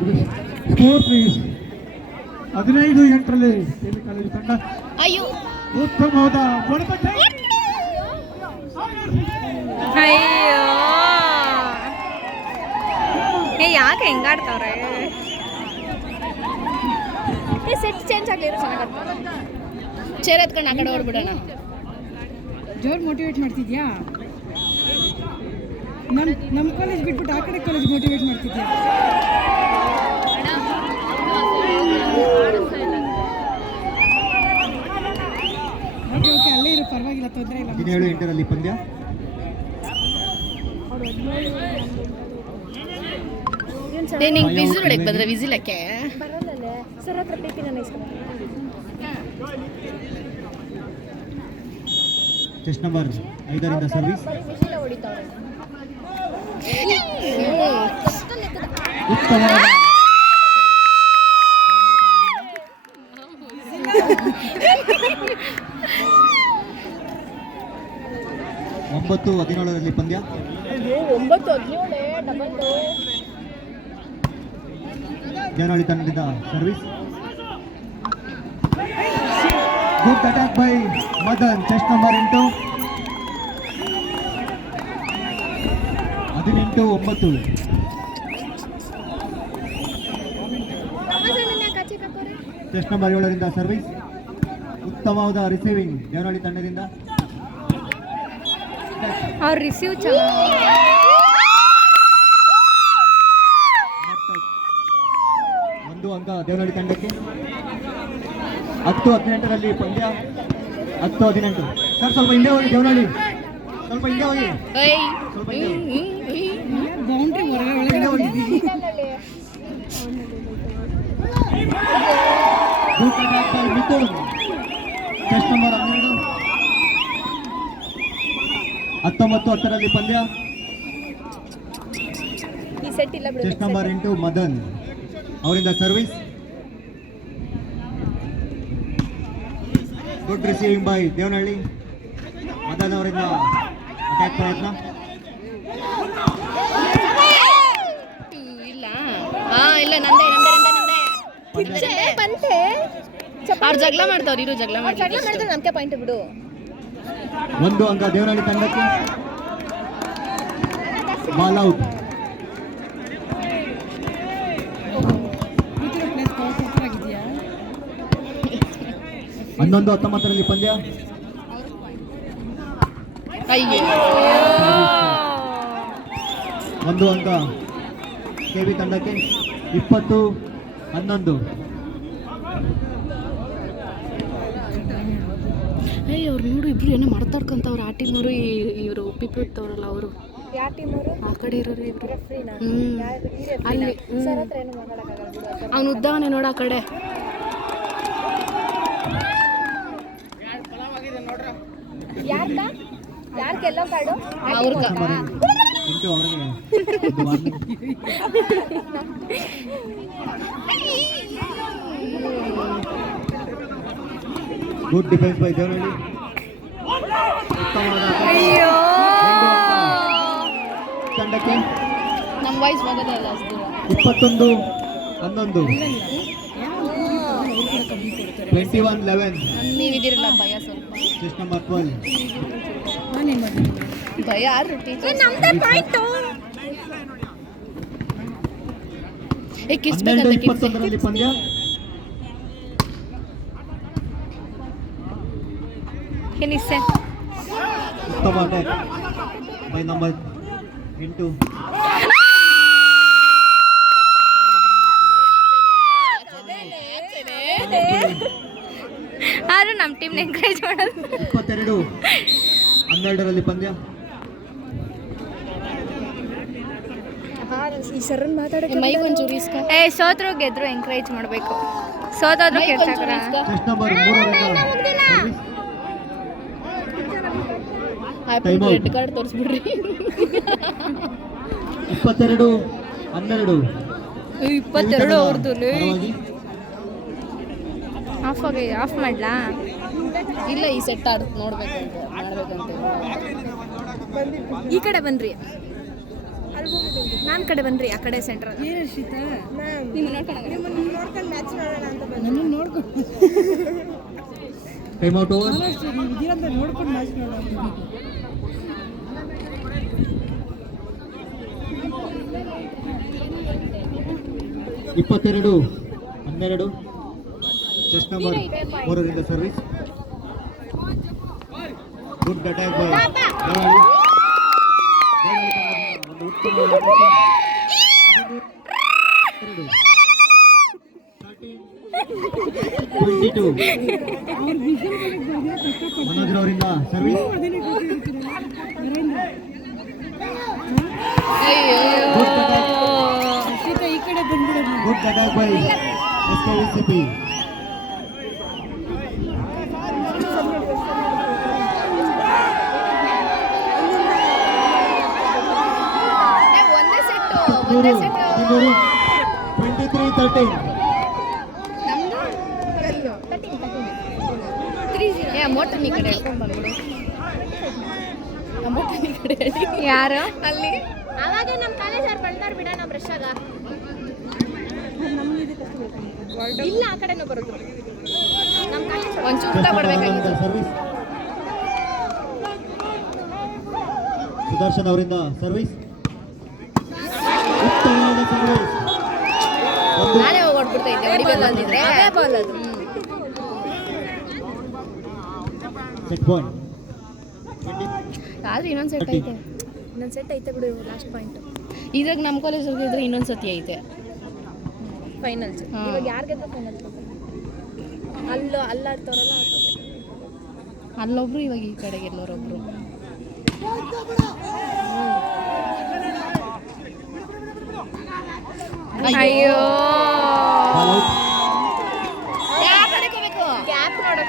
Service. Score please. 15-8ರಲ್ಲಿ KV college ತಂಡ ಅಯ್ಯೋ ಉತ್ತಮವಾದ ಹೊಡೆತ. ಅಯ್ಯೋ ಯಾಕೆ ಹೆಂಗಾಡ್ತಾವ್ರೆ? ಸೆಟ್ ಚೇಂಜ್ ಆಗಲಿರೋ ಚೆನ್ನಾಗತ್ತ. ಚೇರ್ ಎತ್ಕೊಂಡು ಆ ಕಡೆ ಓಡ್ಬಿಡೋಣ. ಜೋರ್ ಮೋಟಿವೇಟ್ ಮಾಡ್ತಿದ್ಯಾ? ನಮ್ಮ ಕಾಲೇಜ್ ಬಿಟ್ಬಿಟ್ಟು ಆ ಕಡೆ ಕಾಲೇಜ್ ಮೋಟಿವೇಟ್ ಮಾಡ್ತಿದ್ಯಾ? ಓಕೆ ಓಕೆ, ಅಲ್ಲೇ ಇರು, ಪರವಾಗಿಲ್ಲ, ತೊಂದರೆ ಇಲ್ಲ. 17-8ರಲ್ಲಿ ಪಂದ್ಯ. ನಿಂಗೆ ವಿಸಿಲ್ ಹೊಡಕ್ಕೆ ಬಂದ್ರೆ ವಿಸಿಲಕ್ಕೆ ಚೆಸ್ಟ್ ನಂಬರ್ 5ರಿಂದ ಸರ್ವಿಸ್. ಉತ್ತಮವಾದ 9-17ರಲ್ಲಿ ಪಂದ್ಯ. 9-17 ದೇವನಹಳ್ಳಿ ತಂಡದಿಂದ service. Good attack by Madan. Chest number 8. 18-9. Chest number 7ರಿಂದ ಸರ್ವಿಸ್. ಉತ್ತಮವಾದ ರಿಸೀವಿಂಗ್ ದೇವನಹಳ್ಳಿ ತಂಡದಿಂದ. ಅವ್ರು ರಿಸೀವ್ ಒಂದು ಅಂಕ ದೇವನಹಳ್ಳಿ ತಂಡಕ್ಕೆ. 10-18ರಲ್ಲಿ ಪಂದ್ಯ. 10-18. ಸರ್ ಸ್ವಲ್ಪ ಹಿಂದೆ ಹೋಗಿ ದೇವನಹಳ್ಳಿ, ಸ್ವಲ್ಪ ಹಿಂದೆ ಹೋಗಿ, ಸ್ವಲ್ಪ ಹಿಂದೆ ಹೋಗಿ. ಬೌಂಡ್ರಿ ಹೊರಗಡೆ ಹೊಡಿದ್ದೀವಿ. Good attack by Mithun. Chest number 12. 19-10ರಲ್ಲಿ ಪಂದ್ಯ. ಚೆಸ್ಟ್ ನಂಬರ್ 8 ಮದನ್ ಅವರಿಂದ service. Good receiving by Devanahalli. Madan ಅವರಿಂದ ಅಟ್ಯಾಕ್ ಪ್ರಯತ್ನ. ಇಲ್ಲ ನಂದೇ ಅವ್ರು ಜಗಳ ಮಾಡ್ತಾವ್ರು. ಇರು ಜಗಳ ಮಾಡಿದ್ರೆ ನಮ್ಗೆ ಪಾಯಿಂಟ್ ಬಿಡು. 1 ಅಂಕ ದೇವನಹಳ್ಳಿ ತಂಡಕ್ಕೆ. Ball out. ಪ್ಲೇಸ್ ಸೂಪರ್ ಆಗಿದೆಯಾ? 11-19ರಲ್ಲಿ ಪಂದ್ಯ. ಅಯ್ಯೋ 1 ಅಂಕ ಕೆವಿ ತಂಡಕ್ಕೆ. 20-11. ಅವ್ರು ನೋಡು ಇಬ್ರು ಏನೋ ಮಾತಾಡ್ಕೊಂತವ್ರು. ಆ ಟೀಮ್ನವರು ಇವರು ಉಪ್ಪಿಟ್ಟು ಇಡ್ತವ್ರಲ್ಲ ಅವರು. ಆ ಕಡೆ ಇರೋರು ಇಬ್ರು. ಅಲ್ಲಿ ಅವ್ನು ಉದ್ದವನೇ ನೋಡ ಆ ಕಡೆ. Good defence by Devanahalli. ತಂಡಕ್ಕೆ ನಮ್ಮ ವಾಯ್ಸ್ ಹೋಗೋದಲ್ಲ ಅಷ್ಟು. 21-11. 21-11. ನೀವಿದಿರಲ್ಲ ಭಯ ಸ್ವಲ್ಪ. Chest number 12. ಭಯ ನಮ್ದೇ ಪಾಯಿಂಟು. ಕಿಚ್ಬೇಕಂತ 12-21ರಲ್ಲಿ ಪಂದ್ಯ. ಏನಿಸ್ಸೆ ಉತ್ತಮ ಅಟ್ಯಾಕ್ ಬೈ ನಂಬರ್ 8. ಆದ್ರೂ ನಮ್ಮ ಟೀಮ್ ಎಂಕರೇಜ್ ಮಾಡೋದು. 22-12ರಲ್ಲಿ ಪಂದ್ಯ. ಈ ಸರನ್ ಮಾತಾಡಕ್ಕೆ ಮೈಕ್ ಒಂಚೂರು ಇಸ್ಕ. ಸೋತ್ರು ಗೆದ್ರು ಎಂಕರೇಜ್ ಮಾಡಬೇಕು. ಸೋತಾದ್ರು ಕೆಲ್ಸಕ್ರ. ಚೆಸ್ಟ್ ನಂಬರ್ 3ರಿಂದ ರೆಡ್ ಕಾರ್ಡ್ ತೋರಿಸ್ಬಿಡ್ರಿ. 22-12. 22 ಅವ್ರದ್ದು. ಆಫ್ ಮಾಡ್ಲಾ? ಇಲ್ಲ, ಈ ಸೆಟ್ ಮಾಡ್ಬೇಕಂತ. ಈ ಕಡೆ ಬನ್ರಿ. ನಾನು ಕಡೆ ಬನ್ರಿ ಆ ಕಡೆ ಸೆಂಟ್ರ್ ಏನು ಹರ್ಷಿತಾ ನಿಮ್ಮನ್ನು ನೋಡ್ಕೊಂಡು ಮ್ಯಾಚ್ ನೋಡೋಣ ಅಂತ ನನ್ನನ್ನು ನೋಡ್ಕೊಂಡು ಟೈಮ್ ಔಟ್ ಓವರ್. ನಾನು ಅಷ್ಟೇ ನೀವು ಇದೀರಂತ ನೋಡ್ಕೊಂಡು ಮ್ಯಾಚ್ ನೋಡೋಣ. 22-12 chest number 3 service. Good attack by Devali. ಒಂದು ಉತ್ತಮ 22 ಅವ್ರ ವಿಷನ್ ಕಡೆಗೆ ಬಂದರೆ ಕಷ್ಟಪಟ್ಟು ಮನೋಜ್ ಅವರಿಂದ ಸರ್ವಿಸ್. ಅದೇನೇ ಗೊತ್ತಿರ್ತೀರಲ್ಲ ನರೇಂದ್ರ ಗುಡ್ ಅಟ್ಯಾಕ್. ಹರ್ಷಿತಾ ಈ ಕಡೆ ಬಂದ್ಬಿಡೋದು. Good attack by SKVCP. ಒಂದೇ ಸೆಟ್ಟು 23-13. ಮೋಟರ್ ಈ ಕಡೆ ಹೇಳ್ಕೊಂಡು ಬಂದ್ಬಿಡು. ಮೋಟರ್ ಈ ಕಡೆ ಯಾರು ಅಲ್ಲಿ ಅವಾಗ ನಮ್ಮ ಕಾಲೇಜ್ ಅವ್ರು ಬಂದಾರ ಬಿಡ ನಮ್ಮ ರಶಾಗ ಇಲ್ಲ ಆ ಕಡೆನೂ ಬರೋದು ನಮ್ಮ ಕಾಲೇಜ್ ಒಂಚೂರು ಊಟ ಕೊಡ್ಬೇಕಾಗಿತ್ತು. ಸರ್ವಿಸ್. ಸುದರ್ಶನ್ ಅವರಿಂದ ಸರ್ವಿಸ್. ಉತ್ತಮವಾದ ಸರ್ವಿಸ್. ನಾನೇ ಹೋಗಿ ಹೊಡ್ಬಿಡ್ತಾ ಇದ್ದೆ ಹೊಡಿಬೇಕು ಅಂದಿದ್ರೆ ಬಾಲ್ ಅದು. Set point. ಆದ್ರೆ ಇನ್ನೊಂದು ಸೆಟ್ ಐತೆ ಬಿಡು ಲಾಸ್ಟ್ ಪಾಯಿಂಟ್. ಇದ್ರಾಗ ನಮ್ಮ ಕಾಲೇಜ್ ಇದ್ರೆ ಇನ್ನೊಂದು ಸತಿ ಐತೆ ಫೈನಲ್ಸ್. ಇವಾಗ ಯಾರಿಗೆಲ್ಲ ಫೈನಲ್ಸ್ ಅಲ್ಲಾಡ್ತಾರಲ್ಲ ಅಲ್ಲೊಬ್ರು ಇವಾಗ ಈ ಕಡೆಗೆ ಎಲ್ಲರೊಬ್ರು. ಅಯ್ಯೋ